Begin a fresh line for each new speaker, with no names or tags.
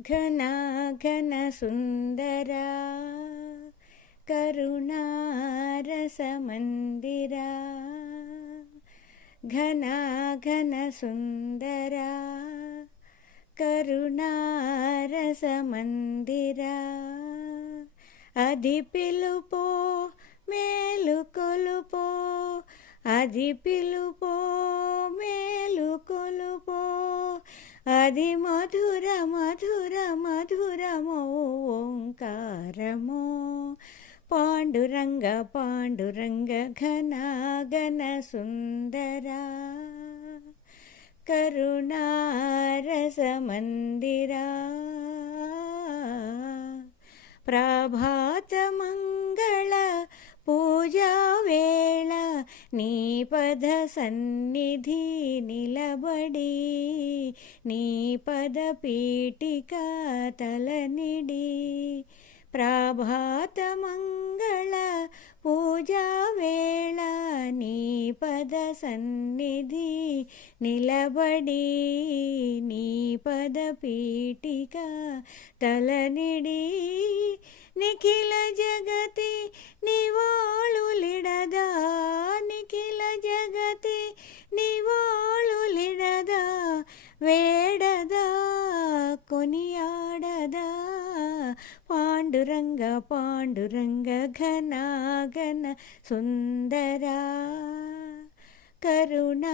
घना घन सुन्दरा करुणारसमन्दिरा घना घन सुन्दरा కరుణారసమందిరా అది పిలుపో మేలు కొలుపో అది పిలుపో మేలు కొలుపో అది మధుర మధుర ఓంకారమో పాండురంగ పాండురంగ ఘనాగన ఘన సుందరా. కరుణారసమందిరా. ప్రభాతమంగళ పూజా వేళ నీ పద సన్నిధి నిలబడి నీ పద పీఠిక తలనిడి ప్రభాతమంగళ పూజావేళ నీ పద సన్నిధి నిలబడి నీ పద పీఠిక తలనిడి నిఖిల జగతి నివాళులిడదా నిఖిల జగతి నివాళులిడదా వేడదా కొనియాడదా పాండురంగ పాండురంగ ఘన ఘన సుందరా కరుణారసమందిరా